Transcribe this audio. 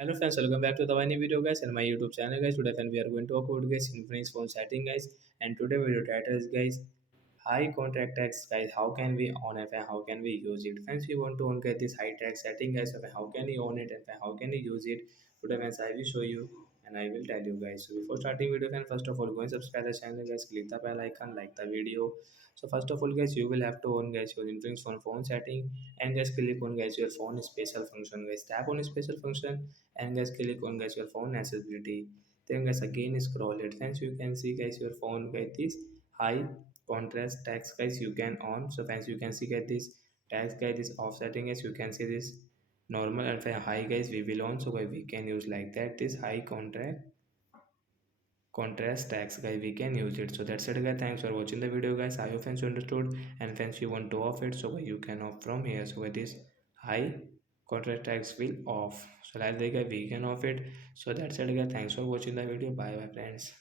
Hello friends, welcome back to the new video guys and my YouTube channel guys. Today friend, we are going to talk about guys infinix phone setting guys, and today video title is guys high contract tax guys. How can we own it and how can we use it? Friends, we want to own get this high tax setting guys. So how can you own it and how can you use it? Today friends, I will show you and I will tell you guys. So before starting video, friends, first of all, go and subscribe the channel guys. Click the bell icon, like the video. So first of all, guys, you will have to own guys your infinix phone setting, and just click on guys your phone special function guys. Tap on special function and guys click on guys your phone accessibility. Then guys again scroll it. Friends, you can see guys your phone get this high contrast text guys you can on. So friends, you can see get this text guys is offsetting guys. You can see this normal and high guys we will on. So guys we can use like that this high contrast text guys we can use it. So that's it guys, thanks for watching the video guys. I hope friends you understood, and friends you want to off it, so guys you can off from here. So guys this high contrast text will off, so like that guys we can off it. So that's it guys, thanks for watching the video. Bye bye friends.